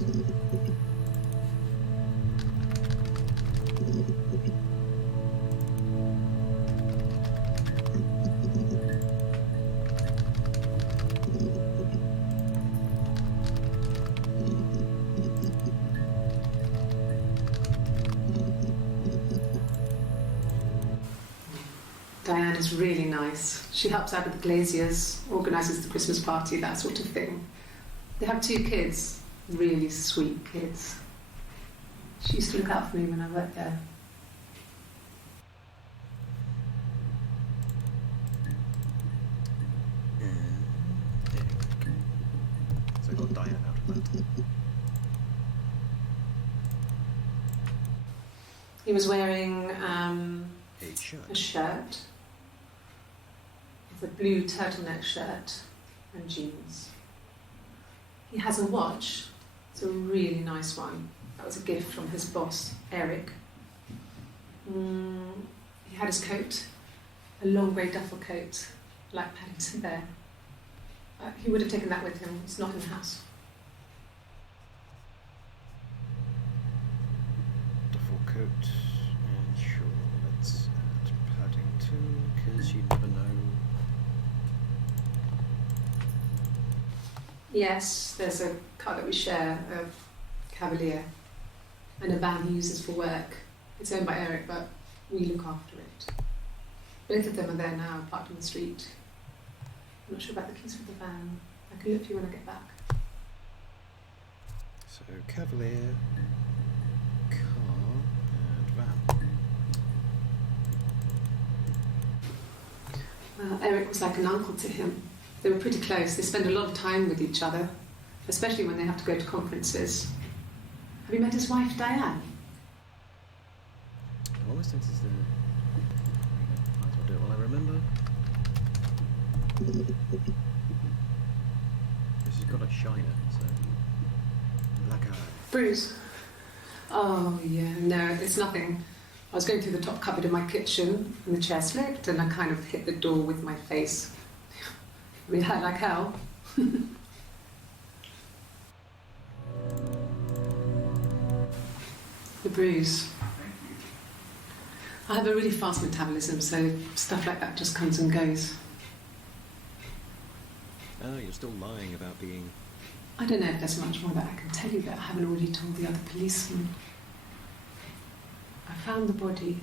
Diane is really nice. She helps out with the glaziers, organises the Christmas party, that sort of thing. They have 2 kids, really sweet kids. She used to look out for me when I worked there. There we go. So I got Diane out of that. He was wearing A shirt. a shirt. It's a blue turtleneck shirt and jeans. He has a watch. It's a really nice one. That was a gift from his boss, Eric. He had his coat, a long grey duffel coat, like Paddington Bear. He would have taken that with him. It's not in the house. Duffel coat. And sure, let's add Paddington, because you never know. Yes, there's a car that we share, a Cavalier, and a van he uses for work. It's owned by Eric, but we look after it. Both of them are there now, parked on the street. I'm not sure about the keys for the van. I can look for you when I get back. So, Cavalier, car, and van. Eric was like an uncle to him. They were pretty close. They spend a lot of time with each other, especially when they have to go to conferences. Have you met his wife, Diane? I almost think this is the... Might as well do it while I remember. She's got a shiner, so black eye. Bruise. Oh yeah, no, it's nothing. I was going through the top cupboard in my kitchen and the chair slipped and I kind of hit the door with my face. We hurt like hell. The bruise. I have a really fast metabolism, so stuff like that just comes and goes. Oh, you're still lying about being... I don't know if there's much more that I can tell you that I haven't already told the other policeman. I found the body.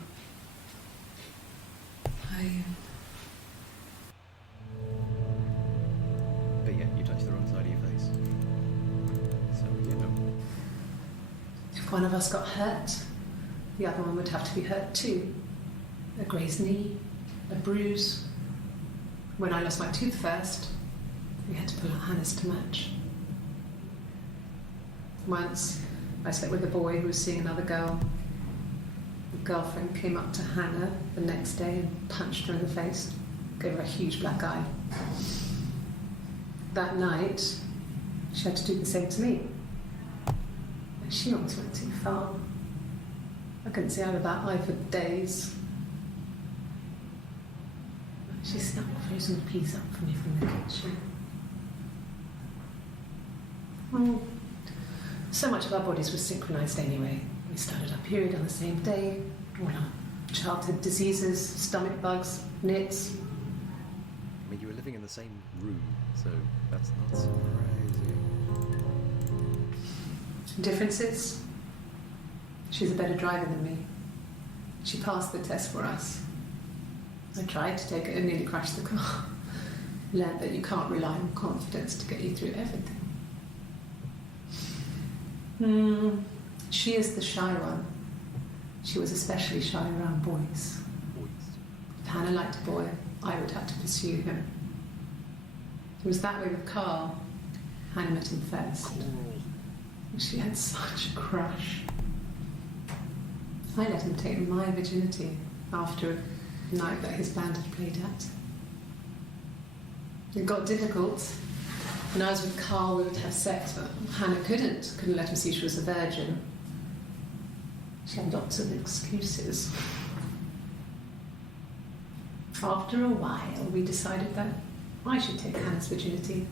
But yeah, you touched the wrong side of your face. So, you know. If one of us got hurt, the other one would have to be hurt too. A grazed knee, a bruise. When I lost my tooth first, we had to pull out Hannah's to match. Once, I slept with a boy who was seeing another girl. The girlfriend came up to Hannah the next day and punched her in the face, gave her a huge black eye. That night, she had to do the same to me. And she almost went too far. I couldn't see out of that eye for days. She snuck a frozen piece up for me from the kitchen. Well, so much of our bodies was synchronised anyway. We started our period on the same day. All our childhood diseases, stomach bugs, nits. I mean, you were living in the same room, so that's not so crazy. Differences? She's a better driver than me. She passed the test for us. I tried to take it and nearly crashed the car. Learned that you can't rely on confidence to get you through everything. She is the shy one. She was especially shy around boys. If Hannah liked a boy, I would have to pursue him. It was that way with Carl. Hannah met him first. Cool. She had such a crush. I let him take my virginity after a night that his band had played at. It got difficult. When I was with Carl, we would have sex, but Hannah couldn't let him see she was a virgin. She had lots of excuses. After a while, we decided that I should take Hannah's virginity.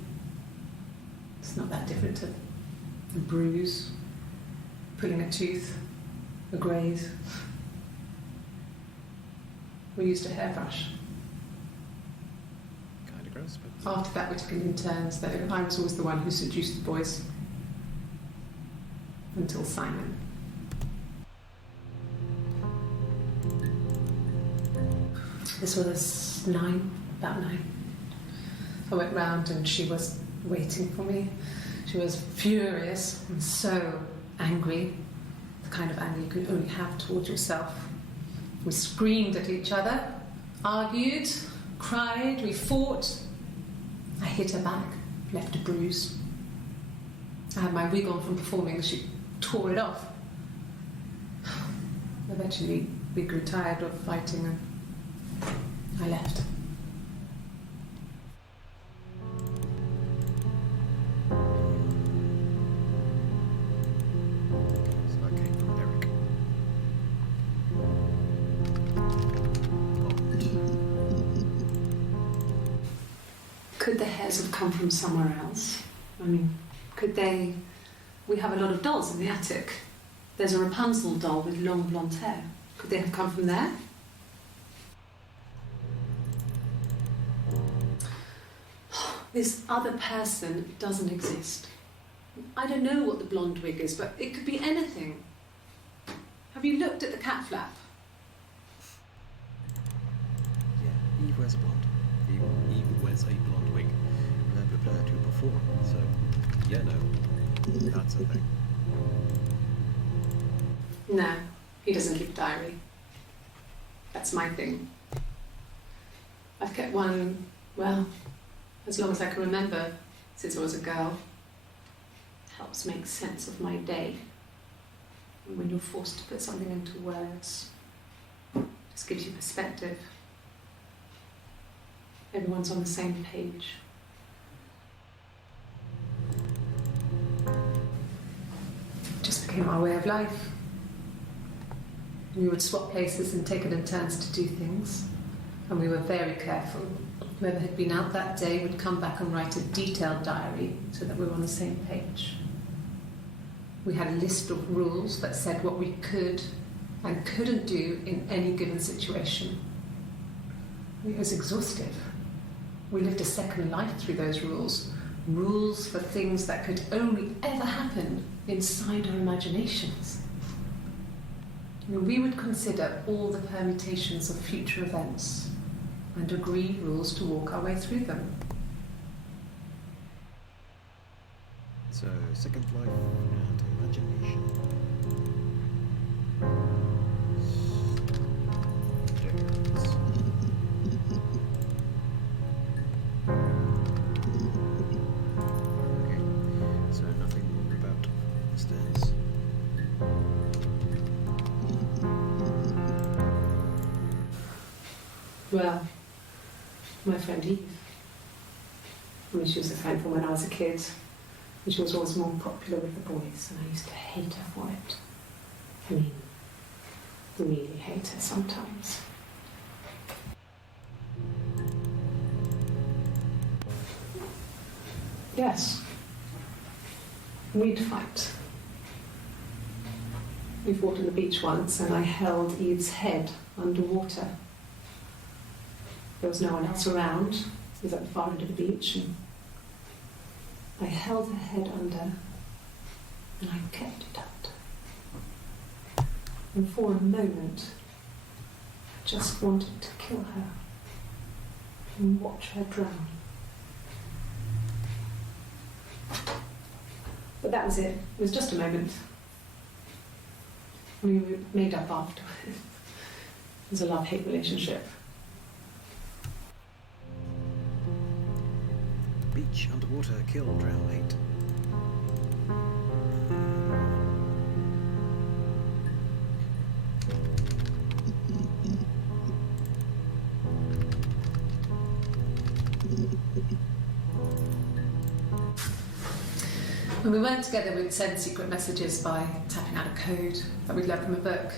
It's not that different to a bruise, pulling a tooth, a graze. We used a hairbrush. Kind of gross, but... After that, we took it in turns, though I was always the one who seduced the boys. Until Simon. This was about 9. I went round and she was waiting for me. She was furious and so angry, the kind of anger you can only have towards yourself. We screamed at each other, argued, cried, we fought. I hit her back, left a bruise. I had my wig on from performing, she tore it off. Eventually, we grew tired of fighting and I left. So that came from Eric. Could the hairs have come from somewhere else? I mean, could they... We have a lot of dolls in the attic. There's a Rapunzel doll with long blonde hair. Could they have come from there? This other person doesn't exist. I don't know what the blonde wig is, but it could be anything. Have you looked at the cat flap? Yeah, Eve wears a blonde. Eve wears a blonde wig. Remember her to perform, so yeah, no, that's a thing. No, he doesn't keep a diary. That's my thing. I've kept one, well, as long as I can remember, since I was a girl. It helps make sense of my day. And when you're forced to put something into words, it just gives you perspective. Everyone's on the same page. It just became our way of life. We would swap places and take it in turns to do things, and we were very careful. Whoever had been out that day would come back and write a detailed diary so that we were on the same page. We had a list of rules that said what we could and couldn't do in any given situation. It was exhaustive. We lived a second life through those rules. Rules for things that could only ever happen inside our imaginations. We would consider all the permutations of future events and agree rules to walk our way through them. So, second life and imagination. Stairs. Okay, so nothing about stairs. Well, my friend Eve. She was a friend from when I was a kid. And she was always more popular with the boys, and I used to hate her for it. I mean, really hate her sometimes. Yes, we'd fight. We fought on the beach once, and I held Eve's head underwater. There was no one else around. It was at the far end of the beach, and I held her head under, and I kept it out. And for a moment, I just wanted to kill her and watch her drown. But that was it. It was just a moment. We were made up afterwards. It was a love-hate relationship. Beach, underwater, kill, drown, hate. When we weren't together, we'd send secret messages by tapping out a code that we'd learned from a book,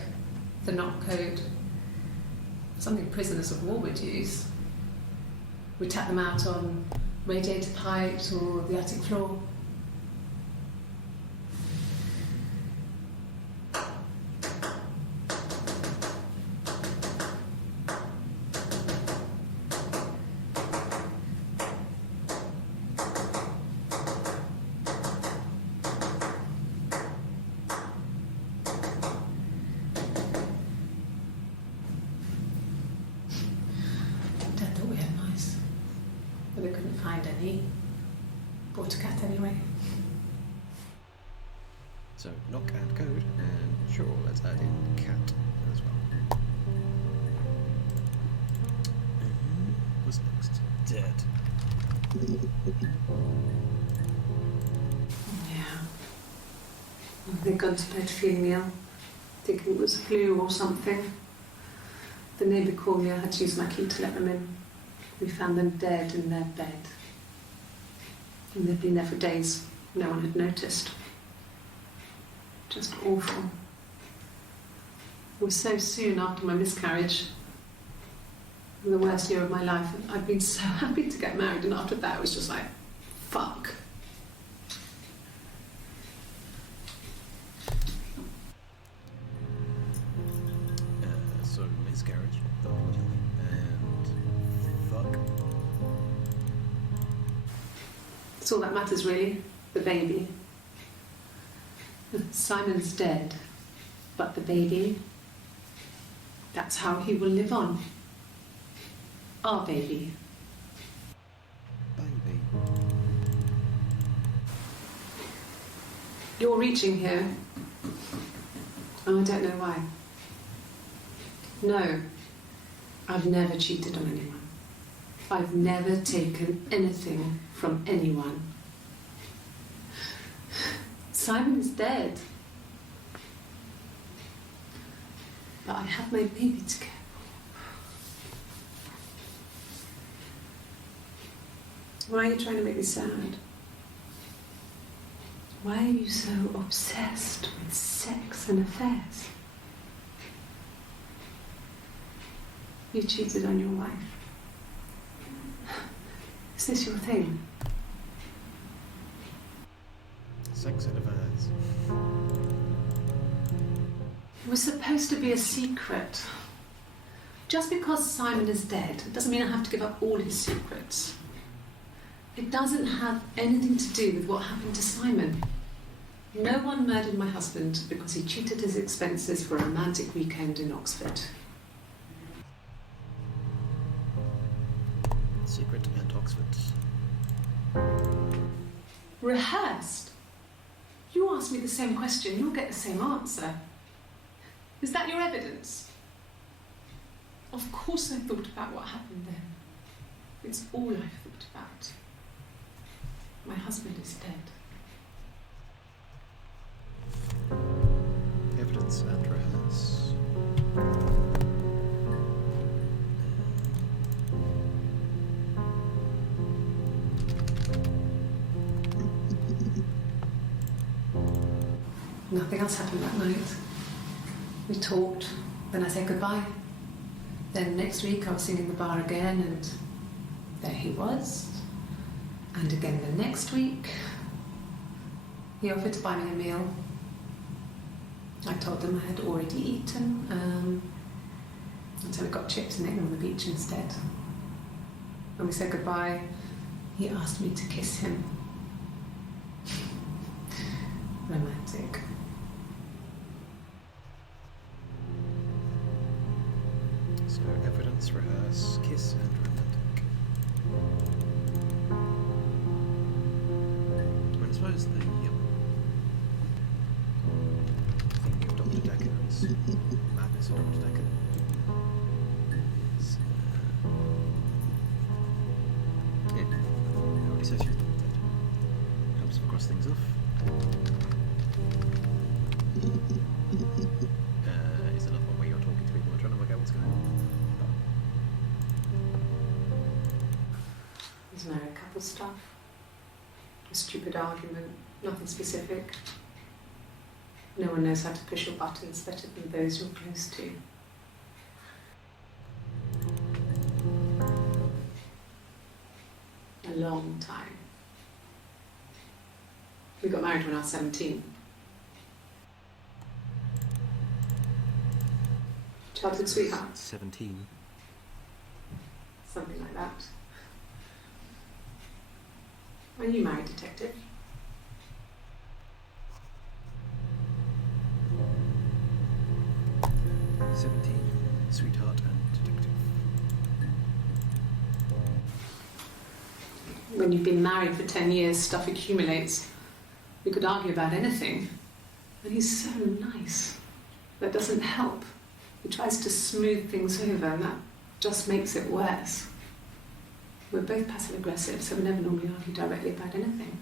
the knock code. Something prisoners of war would use. We'd tap them out on radiator pipes or the attic floor. Dad thought we had mice, but they couldn't find any. Bought a cat anyway. So, knock and code, and sure, let's add in cat as well. What's next? Dead. Yeah. They'd gone to bed feeling ill, thinking it was flu or something. The neighbour called me, I had to use my key to let them in. We found them dead in their bed. And they'd been there for days. No one had noticed. Just awful. It was so soon after my miscarriage. The worst year of my life. I'd been so happy to get married, and after that it was just like, fuck. So, miscarriage, and fuck. That's all that matters, really. The baby. Simon's dead, but the baby, that's how he will live on. Our baby. Baby. You're reaching here. Oh, I don't know why. No, I've never cheated on anyone. I've never taken anything from anyone. Simon is dead. But I have my baby to care Why are you trying to make me sad? Why are you so obsessed with sex and affairs? You cheated on your wife. Is this your thing? Sex and affairs. It was supposed to be a secret. Just because Simon is dead doesn't mean I have to give up all his secrets. It doesn't have anything to do with what happened to Simon. No one murdered my husband because he cheated his expenses for a romantic weekend in Oxford. Secret and Oxford. Rehearsed? You ask me the same question, you'll get the same answer. Is that your evidence? Of course I thought about what happened then. It's all I've thought about. My husband is dead. Evidence and rehearse. Nothing else happened that night. We talked, then I said goodbye. Then next week I was singing in the bar again, and there he was. And again the next week, he offered to buy me a meal. I told him I had already eaten, and so we got chips and ate them on the beach instead. When we said goodbye, he asked me to kiss him. Romantic. So evidence, rehearse, kiss and romantic. I suppose the thinking of Dr. Decker is madness of Dr. Decker. Is, yeah, he already says she's not dead. Helps him cross things off. Is another one where you're talking to people and trying to work out what's going on. It's married couple stuff. A stupid argument, nothing specific. No one knows how to push your buttons better than those you're close to. A long time. We got married when I was 17. Childhood sweetheart, 17. something like that. When you married, detective? Sweetheart and detective. When you've been married for 10 years, stuff accumulates. We could argue about anything. But he's so nice. That doesn't help. He tries to smooth things over, and that just makes it worse. We're both passive-aggressive, so we never normally argue directly about anything.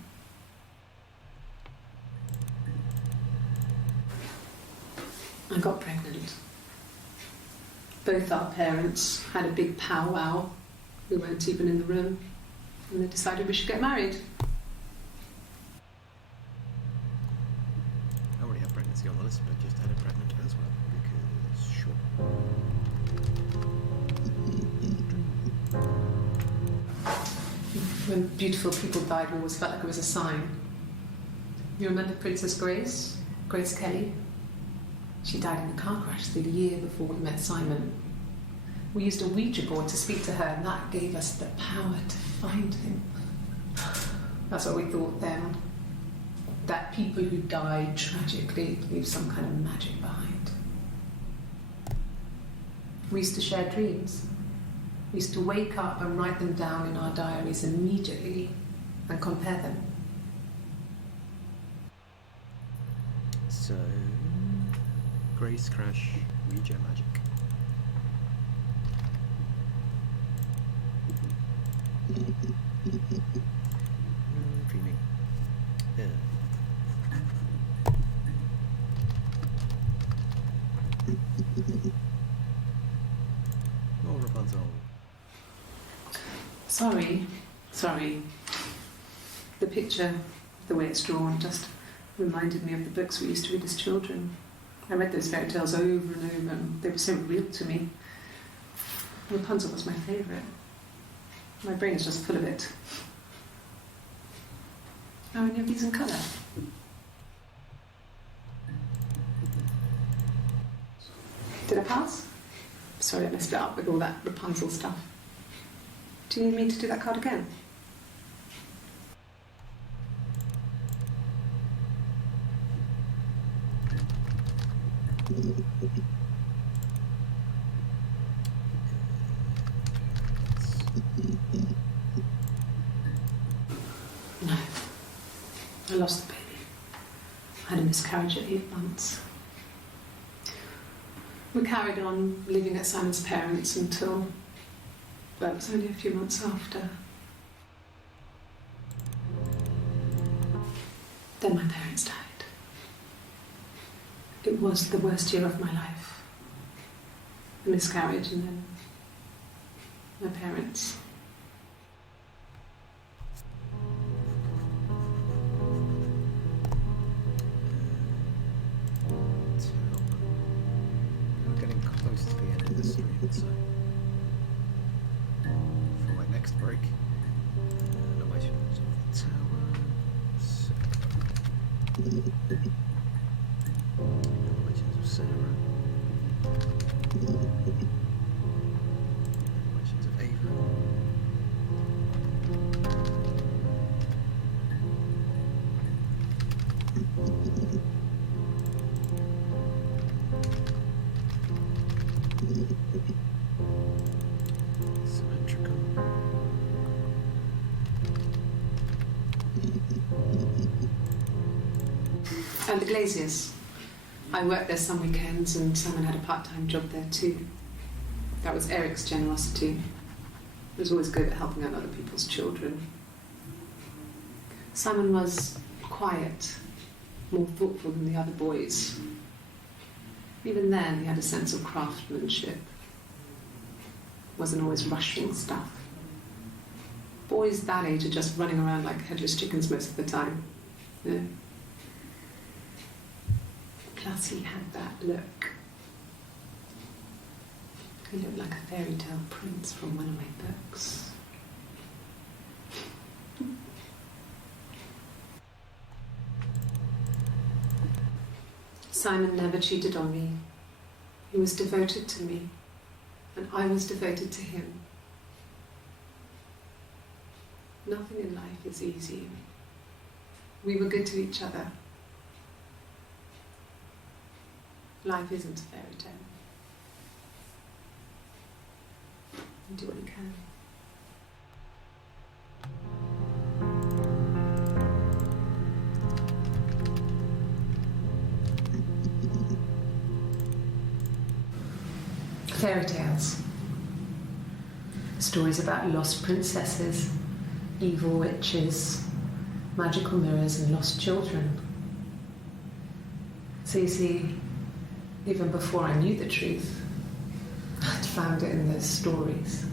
I got pregnant. Both our parents had a big powwow. We weren't even in the room. And they decided we should get married. I already have pregnancy on the list, but just had it pregnant as well, because sure. When beautiful people died, we always felt like it was a sign. You remember Princess Grace? Grace Kelly? She died in a car crash the year before we met Simon. We used a Ouija board to speak to her, and that gave us the power to find him. That's what we thought then. That people who died tragically leave some kind of magic behind. We used to share dreams. We used to wake up and write them down in our diaries immediately and compare them. So, Grace Crash, Ouija magic. Dreaming. Yeah. More Rapunzel. Sorry. picture, the way it's drawn, just reminded me of the books we used to read as children. I read those fairy tales over and over, and they were so real to me. Rapunzel was my favourite. My brain is just full of it. Are any of these in colour? Did I pass? Sorry, I messed it up with all that Rapunzel stuff. Do you need me to do that card again? No. I lost the baby. I had a miscarriage at 8 months. We carried on living at Simon's parents until, well, it was only a few months after. Then my parents died. It was the worst year of my life. A miscarriage and then my parents. We're getting close to the end of the stream, so for my next break, Revelations of the Tower, Revelations of Sarah, Revelations of Ava. Symmetrical. And the Glaziers. I worked there some weekends and Simon had a part-time job there too. That was Eric's generosity. He was always good at helping out other people's children. Simon was quiet, more thoughtful than the other boys. Even then, he had a sense of craftsmanship. Wasn't always rushing stuff. Boys that age are just running around like headless chickens most of the time. Yeah. Plus, he had that look. He looked like a fairy tale prince from one of my books. Simon never cheated on me. He was devoted to me, and I was devoted to him. Nothing in life is easy. We were good to each other. Life isn't a fairy tale. You do what you can. Fairy tales. Stories about lost princesses, evil witches, magical mirrors and lost children. So you see, even before I knew the truth, I'd found it in those stories.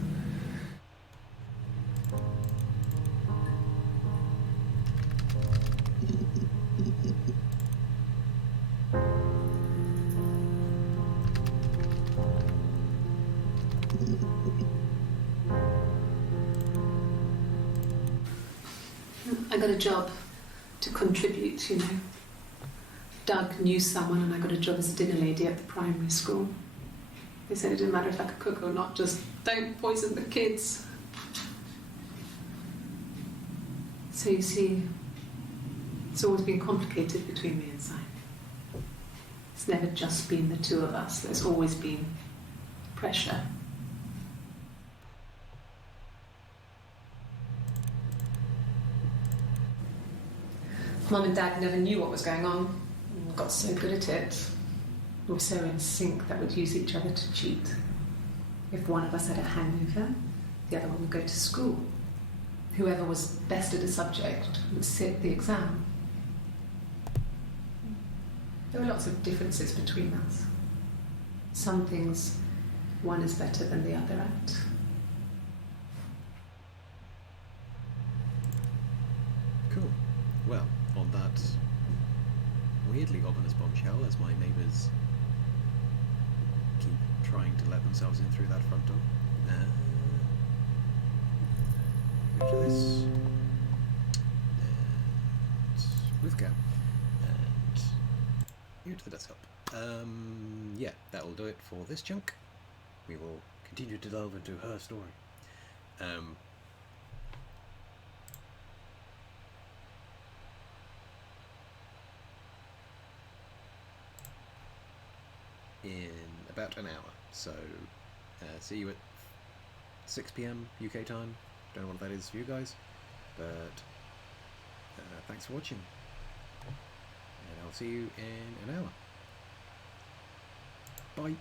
I got a job to contribute, you know. Doug knew someone and I got a job as a dinner lady at the primary school. They said it didn't matter if I could cook or not, just don't poison the kids. So you see, it's always been complicated between me and Simon. It's never just been the two of us, there's always been pressure. Mum and Dad never knew what was going on. We got so good at it. We were so in sync that we'd use each other to cheat. If one of us had a hangover, the other one would go to school. Whoever was best at a subject would sit the exam. There were lots of differences between us. Some things one is better than the other at. Cool. weirdly ominous bombshell as my neighbours keep trying to let themselves in through that front door. Go to this. And with gap. And go to the desktop. Yeah, that will do it for this chunk. We will continue to delve into her story. In about an hour, so see you at 6 PM UK time. Don't know what that is for you guys, but thanks for watching, and I'll see you in an hour. Bye.